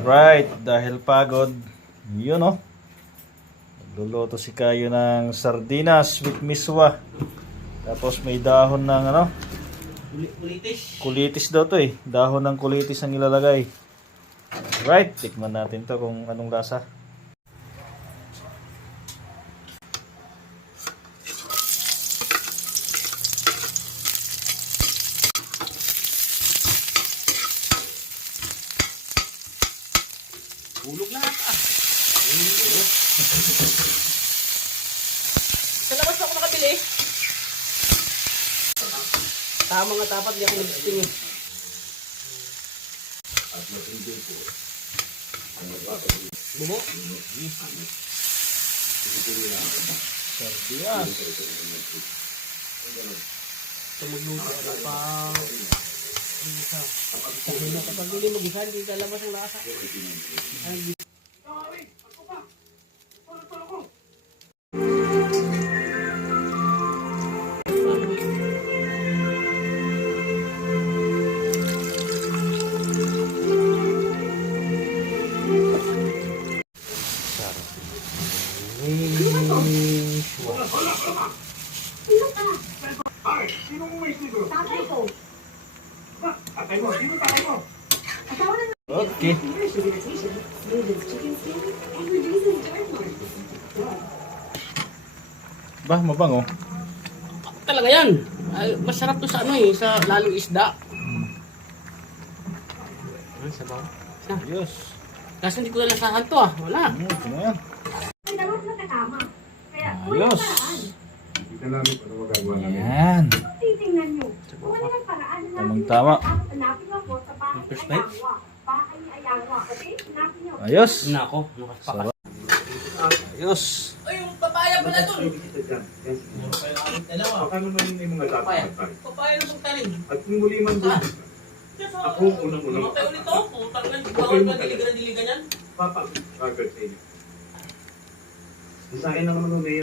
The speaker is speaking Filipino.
Right, dahil pagod, yun oh. Nagluluto si Kayo ng sardinas with miswa. Tapos may dahon ng ano, Ulitis. kulitis daw to eh. Dahon ng kulitis ang ilalagay. Right, tikman natin to kung anong lasa. Hulog lahat ah. Sa labas pa ako nakabili. Tama nga tapat, di ako nag-sting eh. Bumo? Sardinas. Tumuluto ano pa. Ano siya? Sabi na kapag hindi mo gisa, hindi lalabas ang lasa. Ay, Tatay ko. Tatay mo, sino tatay mo? Asawa ng Okay. years marks. Bah, mabango. talaga yan. Ay, masarap to sa ano eh, sa lalong isda. Ano, sabaw? Na, Yes. kasi hindi ko nalasahan to ah. Wala. Hmm, ito na yan. Ayos. Kita namin ano magagawa namin. Yan. titingnan nyo. Kung ano ang paraan na Tamang tama. Hanapin mo ako sa bahay ni First night? Ayos. Na ako. Nakaspakas. Ayos. Ay, yung papaya pala dun. Dalawa. Baka naman yun yung mga Papaya. Papaya na magtanim. At kung muli man doon, Ako, unang-unang- Matay ulit. Putang na, bawal ba diligan na diligan yan? papa, agad sa inyo. Sa akin naman, Mayor.